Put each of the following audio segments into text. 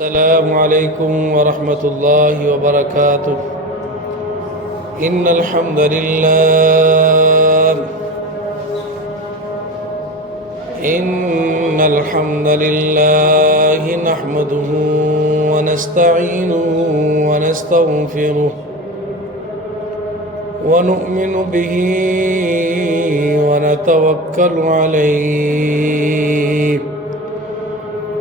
السلام عليكم ورحمة الله وبركاته. إن الحمد لله نحمده ونستعينه ونستغفره ونؤمن به ونتوكل عليه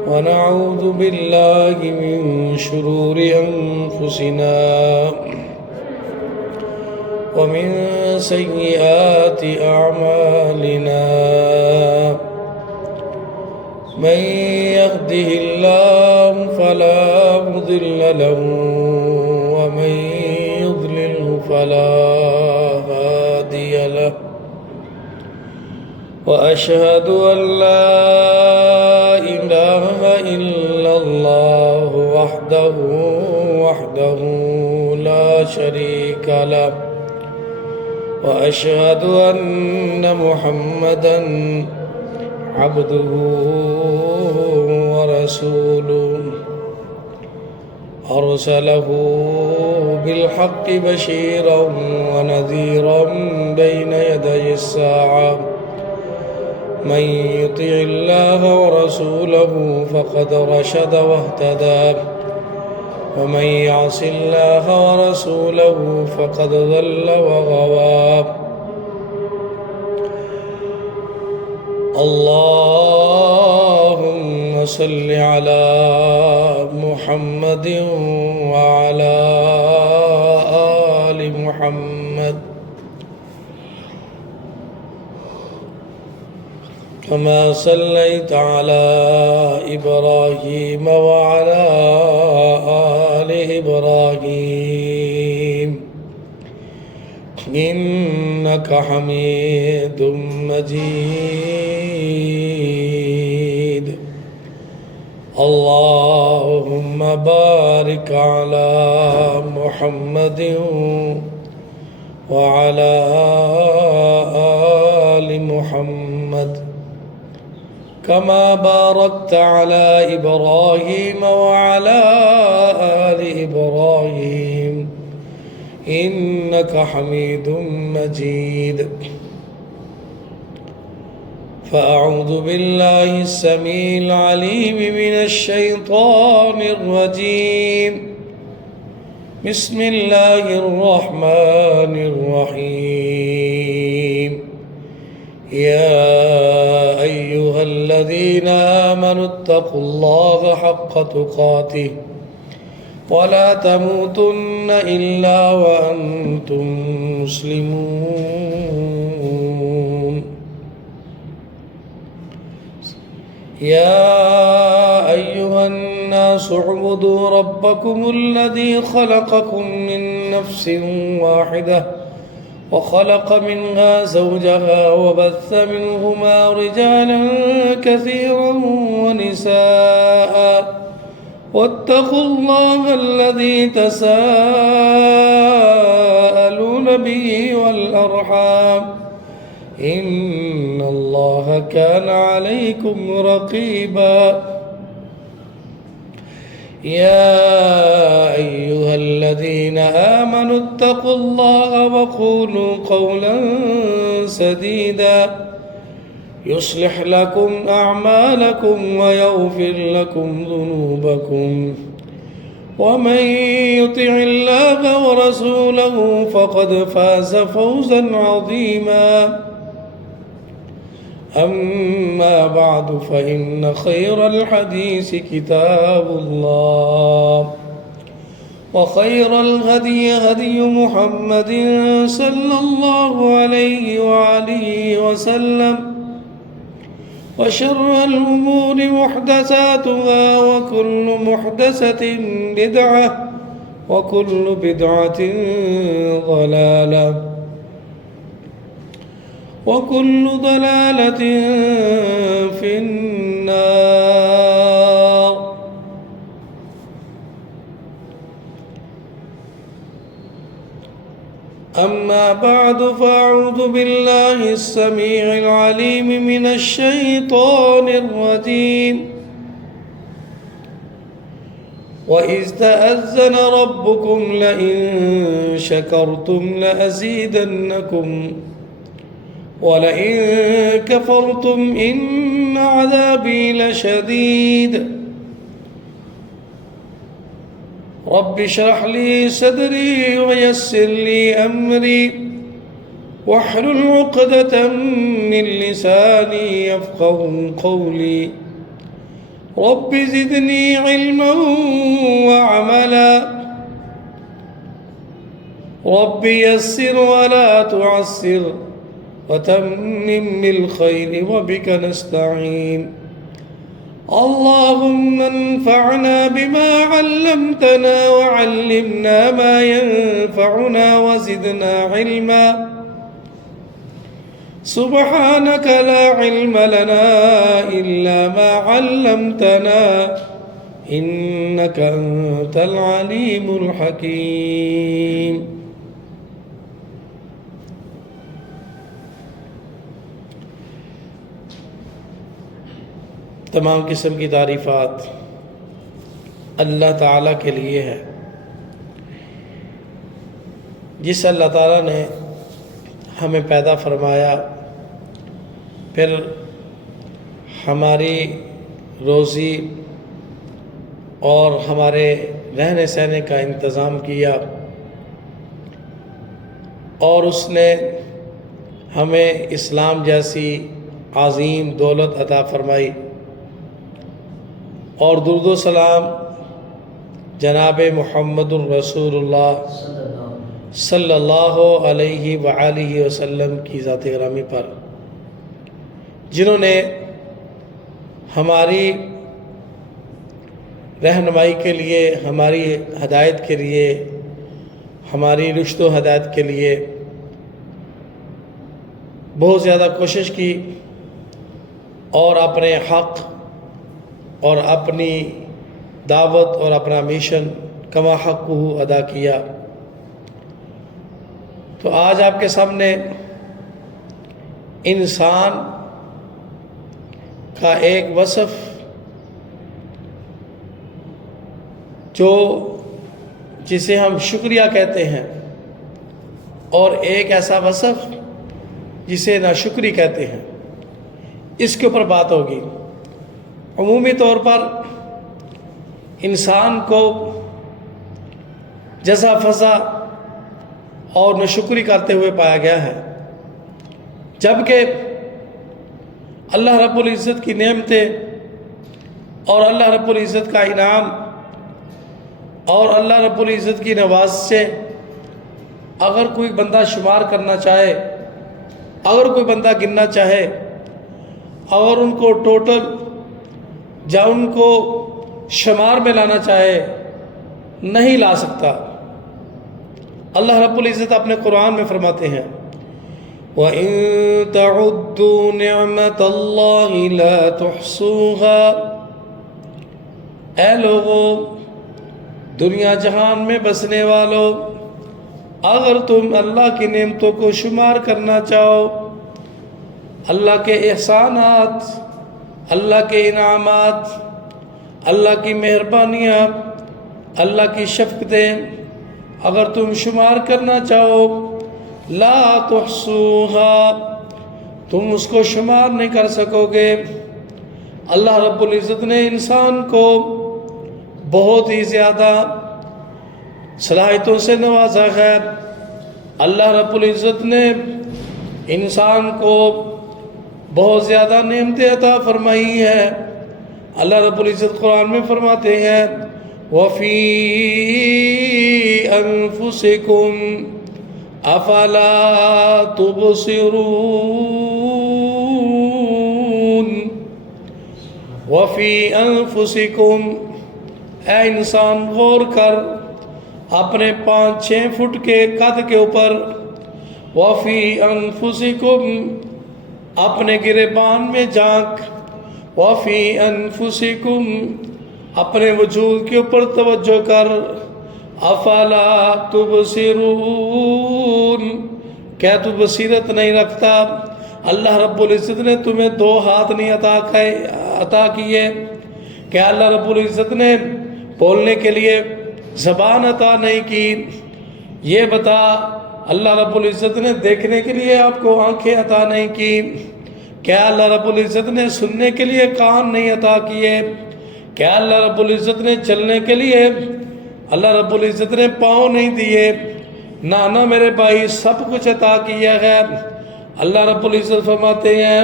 ونعوذ بالله من شرور أنفسنا ومن سيئات أعمالنا. من يهده الله فلا مضل له ومن يضلله فلا هادي له، وأشهد أن لا إله إلا الله وحده لا شريك له، وأشهد أن محمدًا عبده ورسوله أرسله بالحق بشيرا ونذيرا بين يدي الساعة. من يطع الله ورسوله فقد رشد واهتدى، ومن يعص الله ورسوله فقد ضل وغوى. اللهم صل على محمد وعلى آل محمد كما صليت على إبراهيم وعلى آل إبراهيم إنك حميد مجيد. اللهم بارك على محمد وعلى آل محمد كما باركت على إبراهيم وعلى آل إبراهيم إنك حميد مجيد. فأعوذ بالله السميع العليم من الشيطان الرجيم. بسم الله الرحمن الرحيم. يا أيها الذين آمنوا اتقوا الله حق تقاته ولا تموتن إلا وأنتم مسلمون. يا أيها الناس اعبدوا ربكم الذي خلقكم من نفس واحدة وخلق منها زوجها وبث منهما رجالا كثيرا ونساء واتقوا الله الذي تساءلون به والأرحام إن الله كان عليكم رقيبا. يا أيها الذين آمنوا اتقوا الله وقولوا قولا سديدا يصلح لكم أعمالكم ويغفر لكم ذنوبكم، ومن يطع الله ورسوله فقد فاز فوزا عظيما. أما بعد، فإن خير الحديث كتاب الله، وخير الهدي هدي محمد صلى الله عليه وآله وسلم، وشر الأمور محدثاتها وكل محدثة بدعة وكل بدعة ضلالة وكل ضلالة في النار. أما بعد، فأعوذ بالله السميع العليم من الشيطان الرجيم. وَإِذْ تَأَذَّنَ رَبُّكُمْ لَئِن شَكَرْتُمْ لَأَزِيدَنَّكُمْ وَلَئِن كَفَرْتُمْ إِنَّ عَذَابِي لَشَدِيدٌ رَبِّ اشْرَحْ لِي صَدْرِي وَيَسِّرْ لِي أَمْرِي واحلل عقدة من لساني يفقهوا قولي رب زدني علما وعملا رب يسر ولا تعسر وتمم بالخير وبك نستعين اللهم انفعنا بما علمتنا وعلمنا ما ينفعنا وزدنا علما سبحانك لا علم لنا إلا ما علمتنا إنك أنت العليم الحكيم تمام قسم کی تعریفات اللہ تعالیٰ کے لیے ہے، جس اللہ تعالیٰ نے ہمیں پیدا فرمایا، پھر ہماری روزی اور ہمارے رہنے سہنے کا انتظام کیا، اور اس نے ہمیں اسلام جیسی عظیم دولت عطا فرمائی، اور درود و سلام جناب محمد الرسول اللہ صلی اللہ علیہ وآلہ وسلم کی ذات گرامی پر، جنہوں نے ہماری رہنمائی کے لیے، ہماری ہدایت کے لیے، ہماری رشد و ہدایت کے لیے بہت زیادہ کوشش کی، اور اپنے حق اور اپنی دعوت اور اپنا مشن کما حق ادا کیا۔ تو آج آپ کے سامنے انسان کا ایک وصف جسے ہم شکریہ کہتے ہیں، اور ایک ایسا وصف جسے ناشکری کہتے ہیں، اس کے اوپر بات ہوگی۔ عمومی طور پر انسان کو جزا فضا اور ناشکری کرتے ہوئے پایا گیا ہے، جبکہ اللہ رب العزت کی نعمتیں اور اللہ رب العزت کا انعام اور اللہ رب العزت کی نواز سے اگر کوئی بندہ شمار کرنا چاہے، اگر کوئی بندہ گننا چاہے، اور ان کو ٹوٹل یا ان کو شمار میں لانا چاہے، نہیں لا سکتا۔ اللہ رب العزت اپنے قرآن میں فرماتے ہیں وَإِن تَعُدُّوا نِعْمَةَ اللَّهِ لَا تُحْصُوهَا، اے لوگو، دنیا جہان میں بسنے والو، اگر تم اللہ کی نعمتوں کو شمار کرنا چاہو، اللہ کے احسانات، اللہ کے انعامات، اللہ کی مہربانیاں، اللہ کی شفقتیں اگر تم شمار کرنا چاہو، لا تحصوها، تم اس کو شمار نہیں کر سکو گے۔ اللہ رب العزت نے انسان کو بہت ہی زیادہ صلاحیتوں سے نوازا ہے۔ اللہ رب العزت نے انسان کو بہت زیادہ نعمتیں عطا فرمائی ہے۔ اللہ رب العزت قرآن میں فرماتے ہیں وَفِي أَنفُسِكُمْ أَفَلَا تُبْصِرُونَ، وَفِي أَنفُسِكُمْ، اے انسان غور کر اپنے 5-6 فٹ کے قد کے اوپر، وَفِي أَنفُسِكُمْ، اپنے گریبان میں جھانک، وَفِي أَنفُسِكُمْ، اپنے وجود کے اوپر توجہ کر، افلا تبصرون، کیا تو بصیرت نہیں رکھتا؟ اللہ رب العزت نے تمہیں 2 ہاتھ نہیں عطا کیے، کیا اللہ رب العزت نے بولنے کے لیے زبان عطا نہیں کی، یہ بتا اللہ رب العزت نے دیکھنے کے لیے آپ کو آنکھیں عطا نہیں کی، کیا اللہ رب العزت نے سننے کے لیے کان نہیں عطا کیے، کیا اللہ رب العزت نے چلنے کے لیے اللہ رب العزت نے پاؤں نہیں دیے؟ نانا میرے بھائی سب کچھ عطا کیا ہے۔ اللہ رب العزت فرماتے ہیں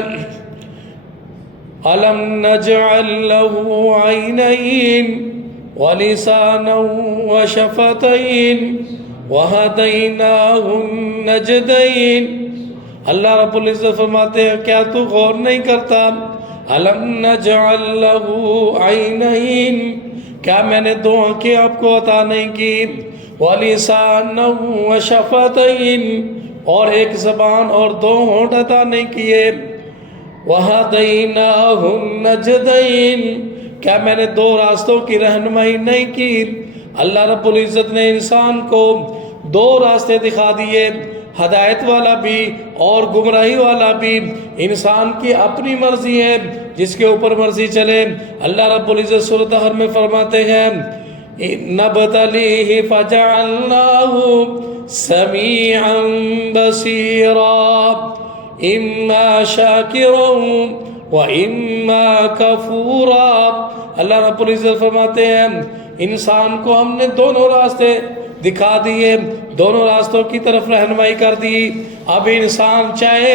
أَلَمْ نَجْعَلْ لَهُ عَيْنَيْنِ وَلِسَانًا وَشَفَتَيْنِ وَهَدَيْنَاهُ النَّجْدَيْنِ۔ اللہ رب العزت فرماتے ہیں کیا تو غور نہیں کرتا؟ أَلَمْ نَجْعَلْ لَهُ عَيْنَيْنِ، کیا میں نے دو آنکھیں آپ کو عطا نہیں کی؟ وَلِسَانًا وَشَفَتَيْنِ، اور ایک زبان اور دو ہونٹ عطا نہیں کیے؟ وَهَدَيْنَاهُ النَّجْدَيْنِ، کیا میں نے دو راستوں کی رہنمائی نہیں کی؟ اللہ رب العزت نے انسان کو دو راستے دکھا دیے، ہدایت والا بھی اور گمراہی والا بھی۔ انسان کی اپنی مرضی ہے، جس کے اوپر مرضی چلے۔ اللہ رب العزت سورۃ الدہر میں فرماتے ہیں نَبْتَلِيهِ فَجَعَلْنَاهُ سَمِيعًا بَصِيرًا إِمَّا شَاكِرًا وَإِمَّا كَفُورًا۔ اللہ رب العزت فرماتے ہیں انسان کو ہم نے دونوں راستے دکھا دیے، دونوں راستوں کی طرف رہنمائی کر دی۔ اب انسان چاہے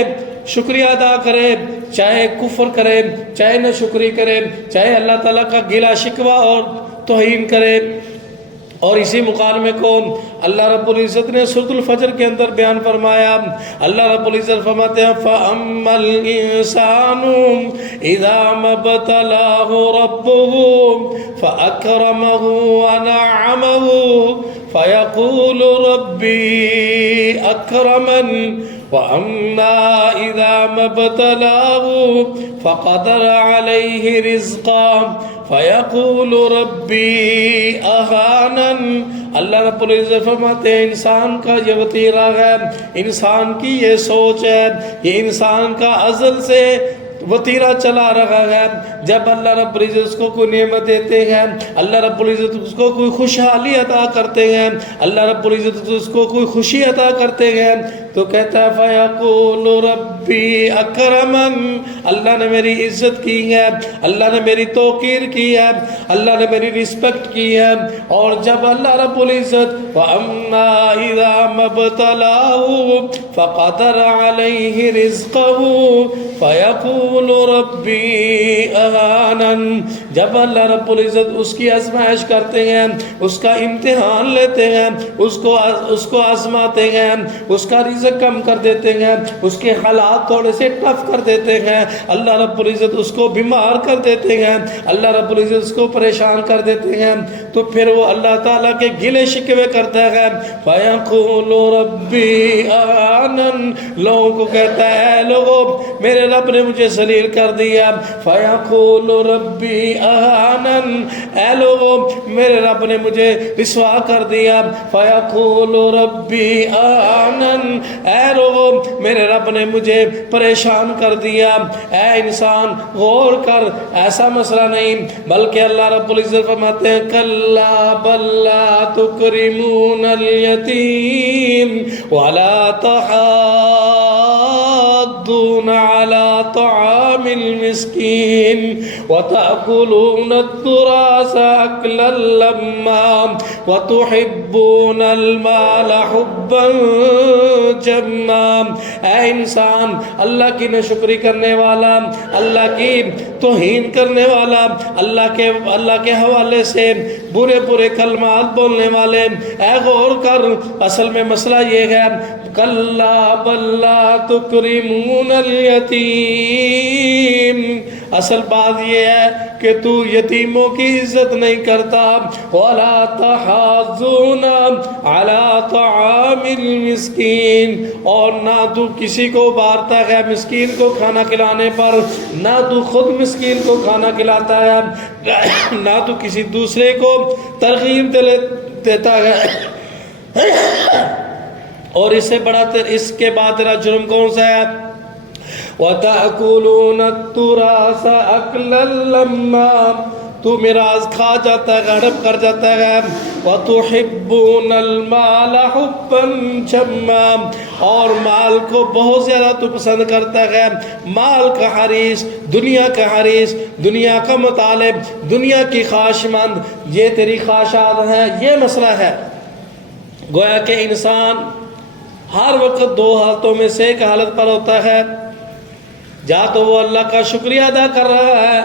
شکریہ ادا کرے، چاہے کفر کرے، چاہے نہ شکری کرے، چاہے اللہ تعالیٰ کا گلہ شکوہ اور توہین کرے۔ اور اسی مکالمے کو اللہ رب العزت نے سورۃ الفجر کے اندر بیان فرمایا۔ اللہ رب العزت فرماتے ہیں فَأَمَّا الْإِنسَانُ إِذَا مَا ابْتَلَاهُ رَبُّهُ فَأَكْرَمَهُ وَنَعَّمَهُ فَيَقُولُ رَبِّي أَكْرَمَنِ وَأَمَّا إِذَا مَا ابْتَلَاهُ فَقَدَرَ عَلَيْهِ رِزْقَهُ فَيَقُولُ رَبِّي أَهَانَنِ۔ اللہ رب العزت فرماتے ہیں انسان کا یہ وتیرہ ہے، انسان کی یہ سوچ ہے، یہ انسان کا ازل سے وتیرہ چلا رہا ہے۔ جب اللہ رب العزت اس کو کوئی نعمت دیتے ہیں، اللہ رب العزت اس کو کوئی خوشحالی عطا کرتے ہیں، اللہ رب العزت اس کو کوئی خوشی عطا کرتے ہیں، تو کہتا ہے فَيَقُولُ رَبِّي أَكْرَمَنِ، اللہ نے میری عزت کی ہے، اللہ نے میری توقیر کی ہے، اللہ نے میری رسپیکٹ کی ہے۔ اور جب اللہ رب العزت وَأَمَّا إِذَا مَا ابْتَلَاهُ فَقَدَرَ عَلَيْهِ رِزْقَهُ فَيَقُولُ رَبِّي أَهَانَنِ، جب اللہ رب العزت اس کی آزمائش کرتے ہیں، اس کا امتحان لیتے ہیں، اس کو آزماتے ہیں، اس کا رزق کم کر دیتے ہیں، اس کے حالات تھوڑے سے ٹف کر دیتے ہیں، اللہ رب العزت اس کو بیمار کر دیتے ہیں، اللہ رب العزت اس کو پریشان کر دیتے ہیں، تو پھر وہ اللہ تعالیٰ کے گلے شکوے کرتا ہے۔ فَيَقُولُ رَبِّي أَهَانَنِ، لوگوں کو کہتا ہے لوگوں میرے رب نے مجھے ذلیل کر دیا۔ فَيَقُولُ رَبِّي أَهَانَنِ، اے لوگوں میرے رب نے مجھے رسوا کر دیا۔ فَيَقُولُ رَبِّي أَهَانَنِ، اے لوگوں میرے رب نے مجھے پریشان کر دیا۔ اے انسان غور کر، ایسا مسئلہ نہیں بلکہ اللہ رب العزت فرماتے ہیں کَلَّا بَل لَّا تُكْرِمُونَ الْيَتِيمَ وَلَا تَحَاضُّونَ عَلَى طَعَامِ الْمِسْكِينِ وَتَأْكُلُونَ التُّرَاثَ أَكْلًا لَمًّا وَتُحِبُّونَ الْمَالَ حُبًّا جَمًّا۔ اے انسان اللہ کی ناشکری کرنے والا، اللہ کی توہین کرنے والا، اللہ کے حوالے سے برے برے کلمات بولنے والے، اے غور کر، اصل میں مسئلہ یہ ہے کَلَّا بَل لَّا تُكْرِمُونَ الْيَتِيمَ، اصل بات یہ ہے کہ تو یتیموں کی عزت نہیں کرتا۔ وَلَا تَحَاضُّونَ عَلَى طَعَامِ الْمِسْكِينِ، اور نہ تو کسی کو بارتا ہے مسکین کو کھانا کھلانے پر، نہ تو خود مسکین کو کھانا کھلاتا ہے، نہ تو کسی دوسرے کو ترغیب دیتا ہے۔ اور اس سے بڑا اس کے بعد تیرا جرم کون سا ہے؟ وَتَأْكُلُونَ التُّرَاثَ أَكْلًا لَمًّا، تو میراث کھا جاتا ہے، ہڑپ کر جاتا ہے۔ وَتُحِبُّونَ الْمَالَ حُبًّا جَمًّا، اور مال کو بہت زیادہ تو پسند کرتا ہے، مال کا حریص، دنیا کا حریص، دنیا کا مطالب، دنیا کی خواہش مند، یہ تیری خواہشات ہیں، یہ مسئلہ ہے۔ گویا کہ انسان ہر وقت دو حالتوں میں سے ایک حالت پر ہوتا ہے، یا تو وہ اللہ کا شکریہ ادا کر رہا ہے،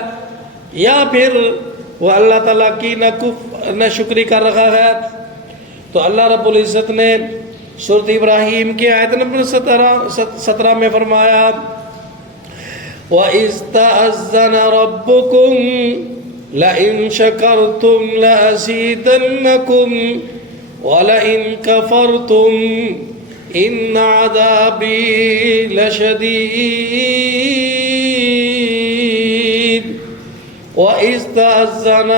یا پھر وہ اللہ تعالیٰ کی ناشکری کر رہا ہے۔ تو اللہ رب العزت نے سورۃ ابراہیم کی آیت نمبر 17 میں فرمایا وَإِذْ تَأَذَّنَ رَبُّكُمْ لَئِن شَكَرْتُمْ لَأَزِيدَنَّكُمْ وَلَئِن كَفَرْتُمْ إِنَّ عَذَابِي لَشَدِيدٌ۔ وَإِذْ تَأَذَّنَ،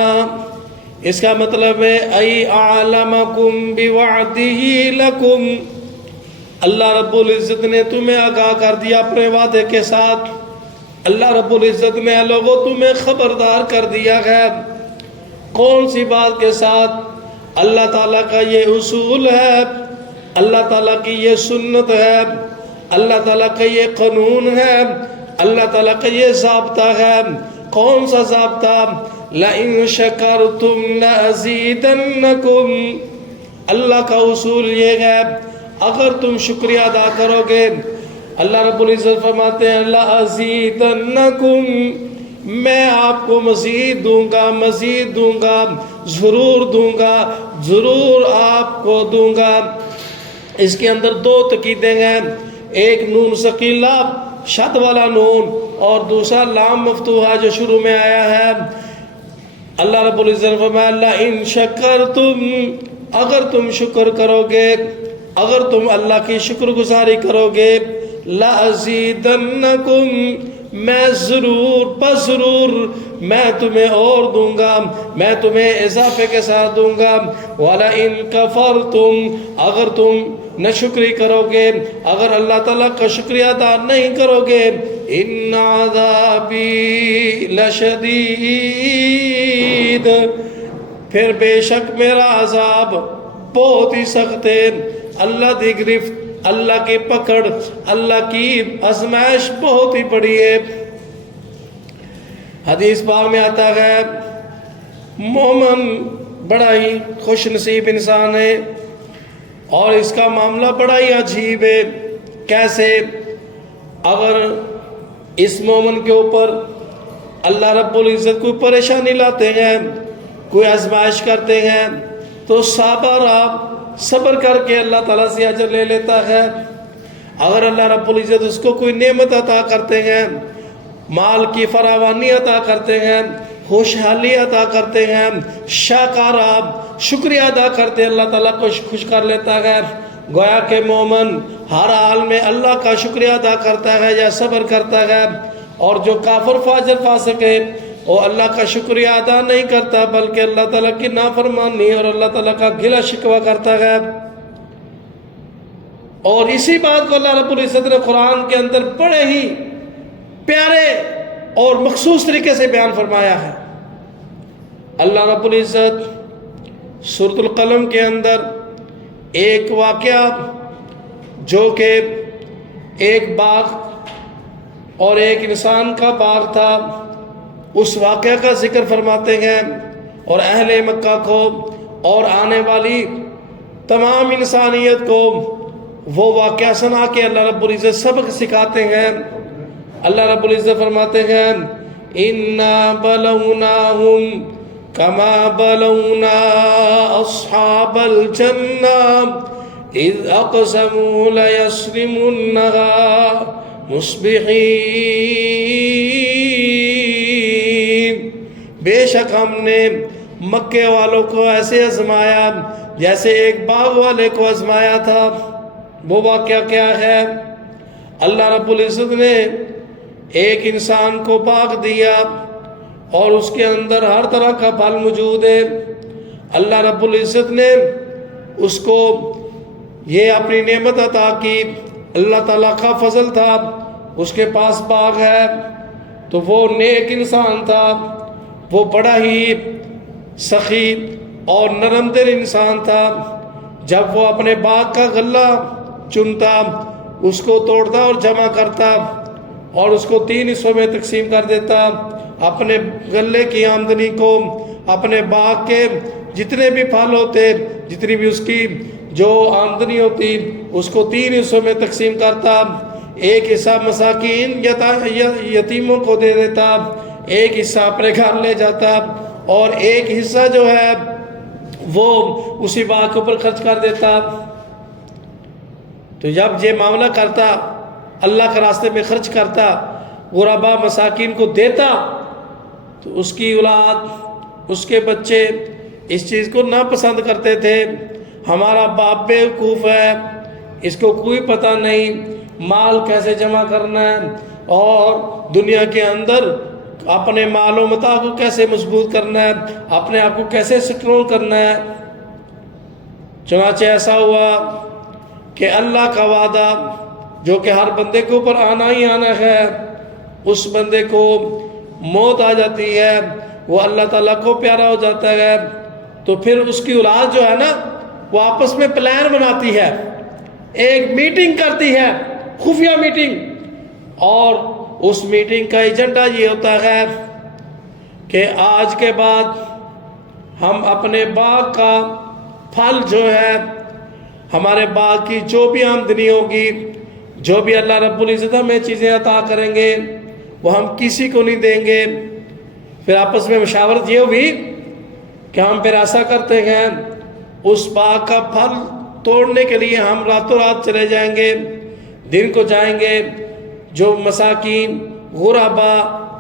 اس کا مطلب ہے اَيْ أَعْلَمَكُمْ بِوَعْدِهِ لَكُمْ، اللہ رب العزت نے تمہیں آگاہ کر دیا اپنے وعدے کے ساتھ۔ اللہ رب العزت نے لوگوں تمہیں خبردار کر دیا ہے۔ کون سی بات کے ساتھ؟ اللہ تعالیٰ کا یہ اصول ہے، اللہ تعالیٰ کی یہ سنت ہے، اللہ تعالیٰ کا یہ قانون ہے، اللہ تعالیٰ کا یہ ضابطہ ہے۔ کون سا ضابطہ؟ لَإِن شَكَرْتُمْ لَأَزِيدَنَّكُمْ، اللہ کا اصول یہ ہے اگر تم شکریہ ادا کرو گے، اللہ رب العزت فرماتے ہیں لَأَزِيدَنَّكُمْ، میں آپ کو مزید دوں گا، مزید دوں گا، ضرور دوں گا، ضرور آپ کو دوں گا۔ اس کے اندر دو تقیدیں ہیں، ایک نون ثقیلہ شد والا نون اور دوسرا لام مفتوحہ جو شروع میں آیا ہے۔ اللہ رب العزت نے فرمایا لَإِن شَكَرْتُمْ، اگر تم شکر کرو گے، اگر تم اللہ کی شکر گزاری کرو گے، لَأَزِيدَنَّكُمْ، میں ضرور بضرور میں تمہیں اور دوں گا، میں تمہیں اضافے کے ساتھ دوں گا۔ وَلَئِن كَفَرْتُمْ، اگر تم ناشکری کرو گے، اگر اللہ تعالیٰ کا شکریہ ادا نہیں کرو گے، إِنَّ عَذَابِي لَشَدِيدٌ، پھر بے شک میرا عذاب بہت ہی سخت ہے۔ اللہ دی گرفت، اللہ کی پکڑ، اللہ کی آزمائش بہت ہی بڑی ہے۔ حدیث پاک میں آتا ہے مومن بڑا ہی خوش نصیب انسان ہے، اور اس کا معاملہ بڑا ہی عجیب ہے۔ کیسے؟ اگر اس مومن کے اوپر اللہ رب العزت کوئی پریشانی لاتے ہیں، کوئی آزمائش کرتے ہیں، تو صبر کر کے اللہ تعالیٰ سے اجر لے لیتا ہے۔ اگر اللہ رب العزت اس کو کوئی نعمت عطا کرتے ہیں، مال کی فراوانی عطا کرتے ہیں، خوشحالی عطا کرتے ہیں، شاکارہ شکریہ ادا کرتے ہیں، اللہ تعالیٰ کو خوش کر لیتا ہے۔ گویا کہ مومن ہر حال میں اللہ کا شکریہ ادا کرتا ہے یا صبر کرتا ہے، اور جو کافر فاجر فاسق ہے وہ اللہ کا شکریہ ادا نہیں کرتا، بلکہ اللہ تعالیٰ کی نافرمانی اور اللہ تعالیٰ کا گلہ شکوہ کرتا ہے۔ اور اسی بات کو اللہ رب العزت نے قرآن کے اندر بڑے ہی پیارے اور مخصوص طریقے سے بیان فرمایا ہے۔ اللہ رب العزت سورۃ القلم کے اندر ایک واقعہ جو کہ ایک باغ اور ایک انسان کا باغ تھا، اس واقعہ کا ذکر فرماتے ہیں، اور اہل مکہ کو اور آنے والی تمام انسانیت کو وہ واقعہ سنا کے اللہ رب العزت سبق سکھاتے ہیں۔ اللہ رب العزت فرماتے ہیں اِنَّا بَلَوْنَاهُمْ كَمَا بَلَوْنَا أَصْحَابَ الْجَنَّةِ إِذْ أَقْسَمُوا لَيَصْرِمُنَّهَا مُصْبِحِينَ، بے شک ہم نے مکے والوں کو ایسے آزمایا جیسے ایک باغ والے کو آزمایا تھا۔ وہ واقعہ کیا ہے؟ اللہ رب العزت نے ایک انسان کو باغ دیا اور اس کے اندر ہر طرح کا پھل موجود ہے۔ اللہ رب العزت نے اس کو یہ اپنی نعمت عطا کی، اللہ تعالیٰ کا فضل تھا، اس کے پاس باغ ہے، تو وہ نیک انسان تھا، وہ بڑا ہی سخی اور نرم دل انسان تھا. جب وہ اپنے باغ کا غلہ چنتا اس کو توڑتا اور جمع کرتا اور اس کو 3 حصوں میں تقسیم کر دیتا. اپنے غلے کی آمدنی کو اپنے باغ کے جتنے بھی پھل ہوتے, جتنی بھی اس کی جو آمدنی ہوتی, اس کو 3 حصوں میں تقسیم کرتا. ایک حصہ مساکین یتیموں کو دے دیتا, ایک حصہ اپنے گھر لے جاتا اور ایک حصہ جو ہے وہ اسی باغ کے اوپر خرچ کر دیتا. تو جب یہ معاملہ کرتا, اللہ کے راستے میں خرچ کرتا, غربا مساکین کو دیتا, تو اس کی اولاد, اس کے بچے اس چیز کو ناپسند کرتے تھے. ہمارا باپ بیوقوف ہے, اس کو کوئی پتہ نہیں مال کیسے جمع کرنا ہے اور دنیا کے اندر اپنے مال و متاع کو کیسے مضبوط کرنا ہے, اپنے آپ کو کیسے سکنٹرول کرنا ہے. چنانچہ ایسا ہوا کہ اللہ کا وعدہ جو کہ ہر بندے کے اوپر آنا ہی آنا ہے, اس بندے کو موت آ جاتی ہے, وہ اللہ تعالیٰ کو پیارا ہو جاتا ہے. تو پھر اس کی اولاد جو ہے نا, وہ آپس میں پلان بناتی ہے, ایک میٹنگ کرتی ہے, خفیہ میٹنگ, اور اس میٹنگ کا ایجنڈا یہ ہوتا ہے کہ آج کے بعد ہم اپنے باغ کا پھل جو ہے, ہمارے باغ کی جو بھی آمدنی ہوگی, جو بھی اللہ رب العزت ہمیں چیزیں عطا کریں گے, وہ ہم کسی کو نہیں دیں گے. پھر آپس میں مشاورت یہ ہوئی کہ ہم پھر ایسا کرتے ہیں, اس باغ کا پھل توڑنے کے لیے ہم راتوں رات چلے جائیں گے, دن کو جائیں گے, جو مساکین غربا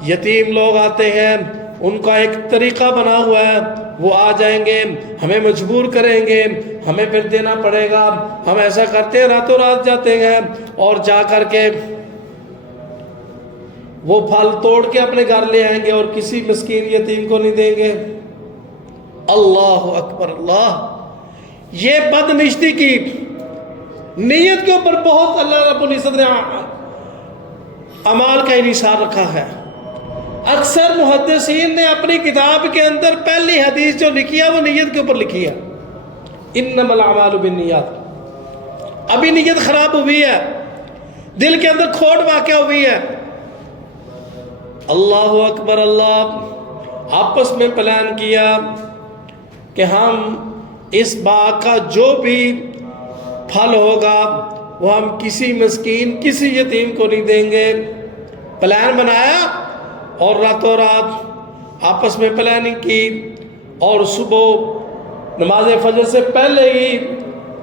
یتیم لوگ آتے ہیں ان کا ایک طریقہ بنا ہوا ہے, وہ آ جائیں گے, ہمیں مجبور کریں گے, ہمیں پھر دینا پڑے گا. ہم ایسا کرتے ہیں, راتوں رات جاتے ہیں اور جا کر کے وہ پھل توڑ کے اپنے گھر لے آئیں گے اور کسی مسکین یتیم کو نہیں دیں گے. اللہ اکبر اللہ. یہ بدنشتی کی نیت کے اوپر بہت اللہ رب العزت نے اعمال کا انحصار رکھا ہے. اکثر محدثین نے اپنی کتاب کے اندر پہلی حدیث جو لکھی ہے وہ نیت کے اوپر لکھی ہے, انما الاعمال بالنیات. ابھی نیت خراب ہوئی ہے, دل کے اندر کھوٹ واقع ہوئی ہے. اللہ اکبر اللہ. آپس میں پلان کیا کہ ہم اس باغ کا جو بھی پھل ہوگا وہ ہم کسی مسکین, کسی یتیم کو نہیں دیں گے. پلان بنایا اور راتوں رات آپس میں پلاننگ کی, اور صبح نماز فجر سے پہلے ہی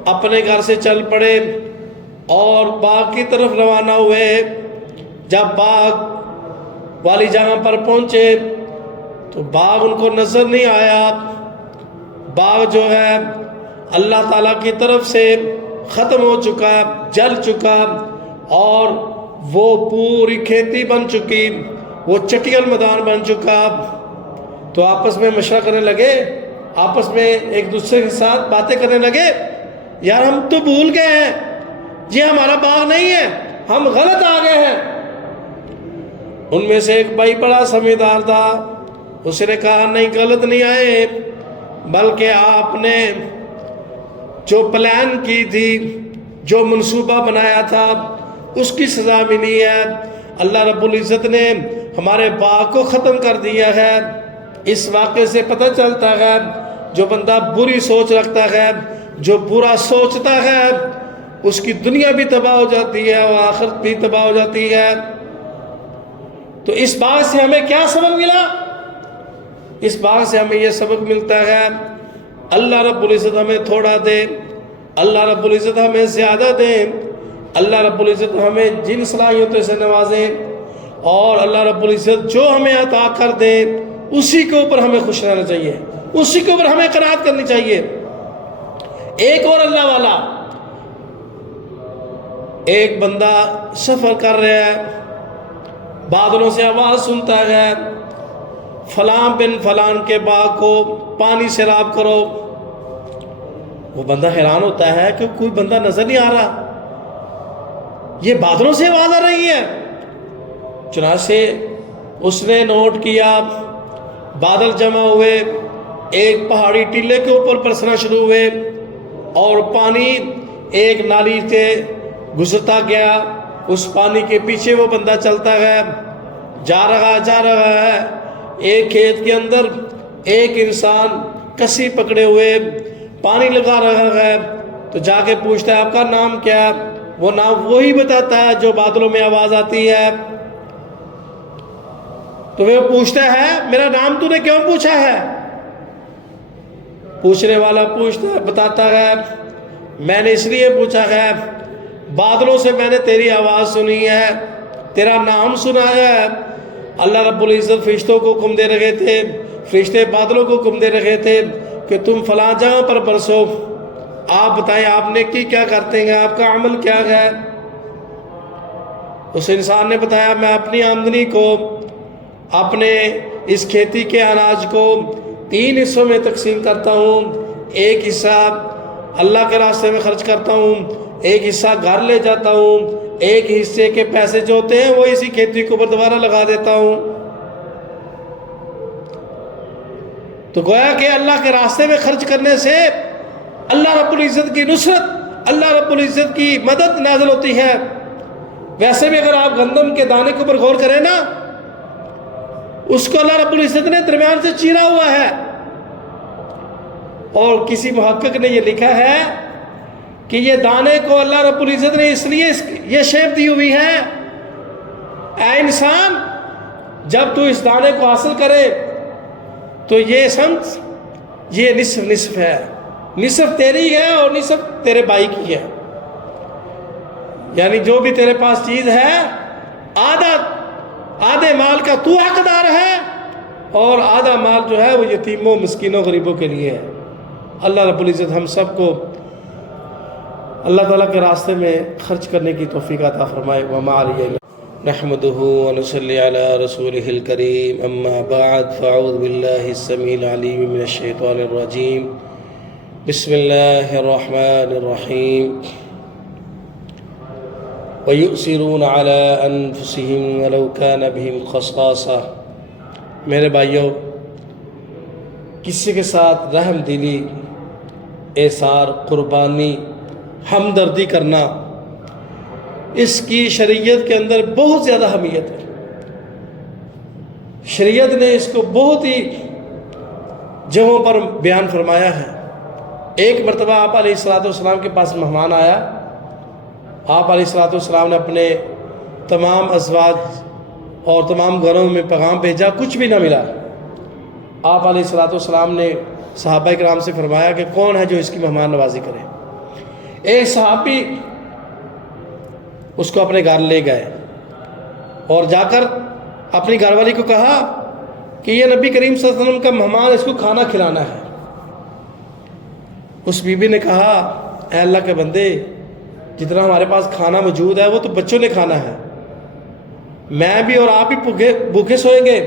اپنے گھر سے چل پڑے اور باغ کی طرف روانہ ہوئے. جب باغ والی جگہ پر پہنچے تو باغ ان کو نظر نہیں آیا. باغ جو ہے اللہ تعالیٰ کی طرف سے ختم ہو چکا, جل چکا, اور وہ پوری کھیتی بن چکی, وہ چٹیل میدان بن چکا. تو آپس میں مشورہ کرنے لگے, آپس میں ایک دوسرے کے ساتھ باتیں کرنے لگے, یار ہم تو بھول گئے ہیں, یہ ہمارا باغ نہیں ہے, ہم غلط آ گئے ہیں. ان میں سے ایک بھائی بڑا سمجھدار تھا, اس نے کہا نہیں, غلط نہیں آئے, بلکہ آپ نے جو پلان کی تھی, جو منصوبہ بنایا تھا, اس کی سزا ملی ہے. اللہ رب العزت نے ہمارے باغ کو ختم کر دیا ہے. اس واقعے سے پتہ چلتا ہے جو بندہ بری سوچ رکھتا ہے, جو برا سوچتا ہے, اس کی دنیا بھی تباہ ہو جاتی ہے اور آخرت بھی تباہ ہو جاتی ہے. تو اس بات سے ہمیں کیا سبق ملا؟ اس بات سے ہمیں یہ سبق ملتا ہے, اللہ رب العزت ہمیں تھوڑا دے, اللہ رب العزت ہمیں زیادہ دے, اللہ رب العزت ہمیں جن صلاحیتوں سے نوازے, اور اللہ رب العزت جو ہمیں عطا کر دے اسی کے اوپر ہمیں خوش رہنا چاہیے, اسی کے اوپر ہمیں قناعت کرنی چاہیے. ایک اور اللہ والا, ایک بندہ سفر کر رہا ہے, بادلوں سے آواز سنتا ہے, فلاں بن فلان کے باغ کو پانی سیراب کرو. وہ بندہ حیران ہوتا ہے کہ کوئی بندہ نظر نہیں آ رہا, یہ بادلوں سے آواز آ رہی ہے. چنانچہ اس نے نوٹ کیا بادل جمع ہوئے، ایک پہاڑی ٹیلے کے اوپر برسنا شروع ہوئے اور پانی ایک نالی سے گزرتا گیا، اس پانی کے پیچھے وہ بندہ چلتا گیا، جا رہا ہے۔ ایک کھیت کے اندر ایک انسان کسی پکڑے ہوئے پانی لگا رہا ہے، تو جا کے پوچھتا ہے آپ کا نام کیا ہے؟ وہ نام وہی بتاتا ہے جو بادلوں میں آواز آتی ہے۔ تو وہ پوچھتا ہے میرا نام تو نے کیوں پوچھا ہے؟ پوچھنے والا بتاتا ہے میں نے اس لیے پوچھا ہے، بادلوں سے میں نے تیری آواز سنی ہے، تیرا نام سنا ہے۔ اللہ رب العزت فرشتوں کو حکم دے رہے تھے، فرشتے بادلوں کو حکم دے رہے تھے کہ تم فلاں جگہ پر برسو، آپ بتائیں آپ نے کیا کرتے ہیں، آپ کا عمل کیا ہے؟ اس انسان نے بتایا میں اپنی آمدنی کو، اپنے اس کھیتی کے اناج کو 3 حصوں میں تقسیم کرتا ہوں، ایک حصہ اللہ کے راستے میں خرچ کرتا ہوں، ایک حصہ گھر لے جاتا ہوں، ایک حصے کے پیسے جو ہوتے ہیں وہ اسی کھیتی کے اوپر دوبارہ لگا دیتا ہوں۔ تو گویا کہ اللہ کے راستے میں خرچ کرنے سے اللہ رب العزت کی نصرت، اللہ رب العزت کی مدد نازل ہوتی ہے۔ ویسے بھی اگر آپ گندم کے دانے کے اوپر غور کریں نا، اس کو اللہ رب العزت نے درمیان سے چیرا ہوا ہے، اور کسی محقق نے یہ لکھا ہے کہ یہ دانے کو اللہ رب العزت نے اس لیے یہ شیپ دی ہوئی ہے، اے انسان جب تو اس دانے کو حاصل کرے تو یہ سمجھ یہ نصف ہے، نصف تیری ہے اور نصف تیرے بھائی کی ہے، یعنی جو بھی تیرے پاس چیز ہے آدھے مال کا تو حقدار ہے، اور آدھا مال جو ہے وہ یتیموں مسکینوں غریبوں کے لیے ہے۔ اللہ رب العزت ہم سب کو اللہ تعالیٰ کے راستے میں خرچ کرنے کی توفیق عطا فرمائے۔ وما علیہ نحمده ونصلي على رسوله الكريم، اما بعد فاعوذ بالله السميع العليم من الشيطان الرجيم، بسم الله الرحمن الرحيم، وَيُؤْثِرُونَ عَلَىٰ أَنفُسِهِمْ وَلَوْ كَانَ بِهِمْ خَصَاصَةٌ۔ میرے بھائیوں، کسی کے ساتھ رحم دلی، ایثار، قربانی، ہمدردی کرنا، اس کی شریعت کے اندر بہت زیادہ اہمیت ہے۔ شریعت نے اس کو بہت ہی جگہوں پر بیان فرمایا ہے۔ ایک مرتبہ آپ علیہ السلام کے پاس مہمان آیا، آپ علیہ السلام نے اپنے تمام ازواج اور تمام گھروں میں پیغام بھیجا، کچھ بھی نہ ملا۔ آپ علیہ السلام نے صحابہ کرام سے فرمایا کہ کون ہے جو اس کی مہمان نوازی کرے۔ ایک صحابی اس کو اپنے گھر لے گئے اور جا کر اپنی گھر والی کو کہا کہ یہ نبی کریم صلی اللہ علیہ وسلم کا مہمان، اس کو کھانا کھلانا ہے۔ اس بی بی نے کہا اے اللہ کے بندے، جتنا ہمارے پاس کھانا موجود ہے وہ تو بچوں نے کھانا ہے، میں بھی اور آپ بھی بھوکے سوئیں گے۔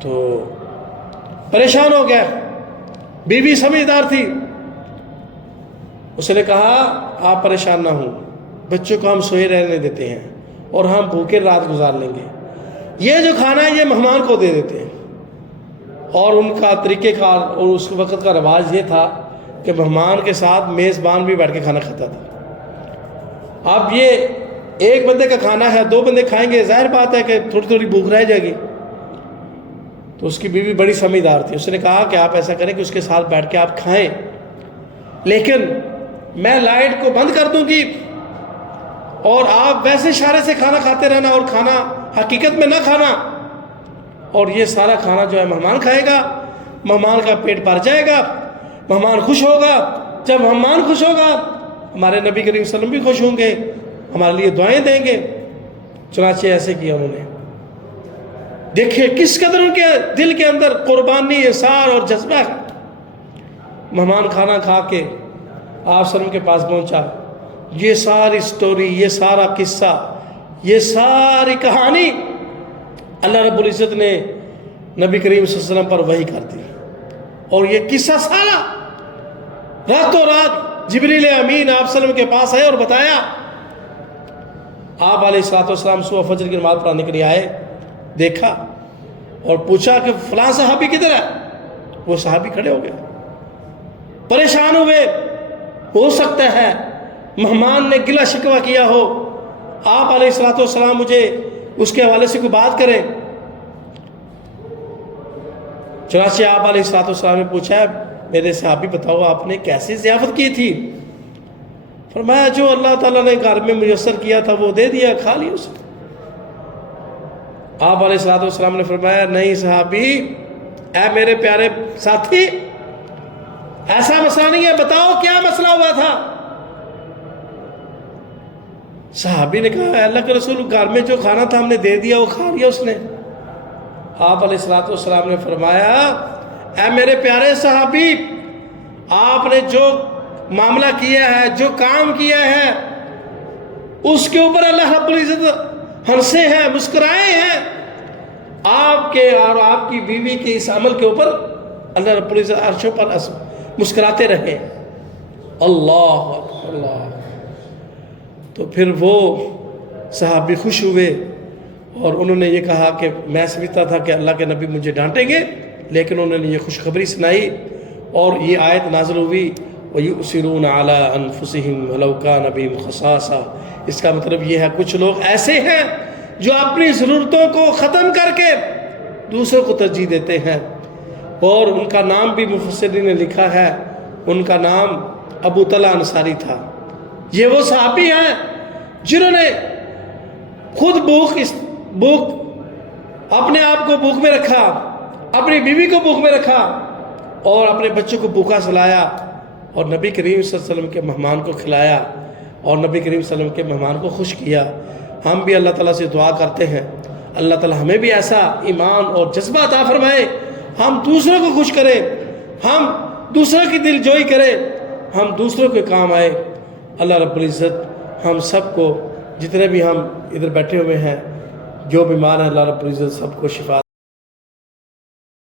تو پریشان ہو گیا، بی بی سمجھدار تھی، اس نے کہا آپ پریشان نہ ہوں، بچوں کو ہم سوئے رہنے دیتے ہیں اور ہم بھوکے رات گزار لیں گے، یہ جو کھانا ہے یہ مہمان کو دے دیتے ہیں۔ اور ان کا طریقہ کار اور اس وقت کا رواج یہ تھا کہ مہمان کے ساتھ میزبان بھی بیٹھ کے کھانا کھاتا تھا۔ اب یہ ایک بندے کا کھانا ہے، 2 بندے کھائیں گے، ظاہر بات ہے کہ تھوڑی تھوڑی بھوک رہ جائے گی۔ تو اس کی بیوی بڑی سمجھدار تھی، اس نے کہا کہ آپ ایسا کریں کہ اس کے ساتھ بیٹھ کے آپ کھائیں، لیکن میں لائٹ کو بند کر دوں گی اور آپ ویسے اشارے سے کھانا کھاتے رہنا، اور کھانا حقیقت میں نہ کھانا، اور یہ سارا کھانا جو ہے مہمان کھائے گا، مہمان کا پیٹ بھر جائے گا، مہمان خوش ہوگا۔ جب مہمان خوش ہوگا ہمارے نبی کریم صلی اللہ علیہ وسلم بھی خوش ہوں گے، ہمارے لیے دعائیں دیں گے۔ چنانچہ ایسے کیا انہوں نے۔ دیکھیں کس قدر ان کے دل کے اندر قربانی، اثار اور جذبہ ہے۔ مہمان کھانا کھا کے آپ صلی اللہ علیہ وسلم کے پاس پہنچا، یہ ساری سٹوری، یہ سارا قصہ، یہ ساری کہانی اللہ رب العزت نے نبی کریم صلی اللہ علیہ وسلم پر وحی کر دی، اور یہ قصہ سارا راتوں رات جبریل امین آپ صلی اللہ علیہ وسلم کے پاس آئے اور بتایا۔ آپ علیہ السلام صبح فجر کی نماز پڑھنے کے لیے آئے، دیکھا اور پوچھا کہ فلاں صحابی کدھر ہے؟ وہ صحابی کھڑے ہو گئے، پریشان ہوئے، ہو سکتا ہے مہمان نے گلہ شکوہ کیا ہو، آپ علیہ السلام مجھے اس کے حوالے سے کوئی بات کریں۔ چنانچہ آپ علیہ السلام نے پوچھا میرے صحابی بتاؤ آپ نے کیسی ضیافت کی تھی؟ فرمایا جو اللہ تعالیٰ نے گھر میں میسر کیا تھا وہ دے دیا، کھا لیا اسے۔ آپ علیہ السلام نے فرمایا نہیں صحابی، اے میرے پیارے ساتھی، ایسا مسئلہ نہیں ہے، بتاؤ کیا مسئلہ ہوا تھا؟ صحابی نے کہا اے اللہ کے رسول، گھر میں جو کھانا تھا ہم نے دے دیا، وہ کھا لیا اس نے۔ آپ علیہ السلام نے فرمایا اے میرے پیارے صحابی، آپ نے جو معاملہ کیا ہے، جو کام کیا ہے، اس کے اوپر اللہ رب العزت ہنسے ہیں، مسکرائے ہیں۔ آپ کے اور آپ کی بیوی کے اس عمل کے اوپر اللہ رب العزت عرشوں پر مسکراتے رہے۔ اللہ اکبر، اللہ۔ تو پھر وہ صحابی خوش ہوئے اور انہوں نے یہ کہا کہ میں سمجھتا تھا کہ اللہ کے نبی مجھے ڈانٹیں گے، لیکن انہوں نے یہ خوشخبری سنائی اور یہ آیت نازل ہوئی وَيُؤْثِرُونَ عَلَىٰ أَنفُسِهِمْ وَلَوْ كَانَ بِهِمْ خَصَاصَةٌ۔ اس کا مطلب یہ ہے کچھ لوگ ایسے ہیں جو اپنی ضرورتوں کو ختم کر کے دوسروں کو ترجیح دیتے ہیں، اور ان کا نام بھی مفسرین نے لکھا ہے، ان کا نام ابو طلحہ انصاری تھا۔ یہ وہ صحابی ہیں جنہوں نے خود بھوک اپنے آپ کو بھوک میں رکھا، اپنی بیوی کو بھوک میں رکھا، اور اپنے بچوں کو بھوکا سلایا، اور نبی کریم صلی اللہ علیہ وسلم کے مہمان کو کھلایا، اور نبی کریم صلی اللہ علیہ وسلم کے مہمان کو خوش کیا۔ ہم بھی اللہ تعالیٰ سے دعا کرتے ہیں اللہ تعالیٰ ہمیں بھی ایسا ایمان اور جذبہ عطا فرمائے، ہم دوسروں کو خوش کریں، ہم دوسروں کی دل جوئی کریں، ہم دوسروں کے کام آئے۔ اللہ رب العزت ہم سب کو، جتنے بھی ہم ادھر بیٹھے ہوئے ہیں، جو بیمار ہیں، اللہ رب العزت سب کو شفا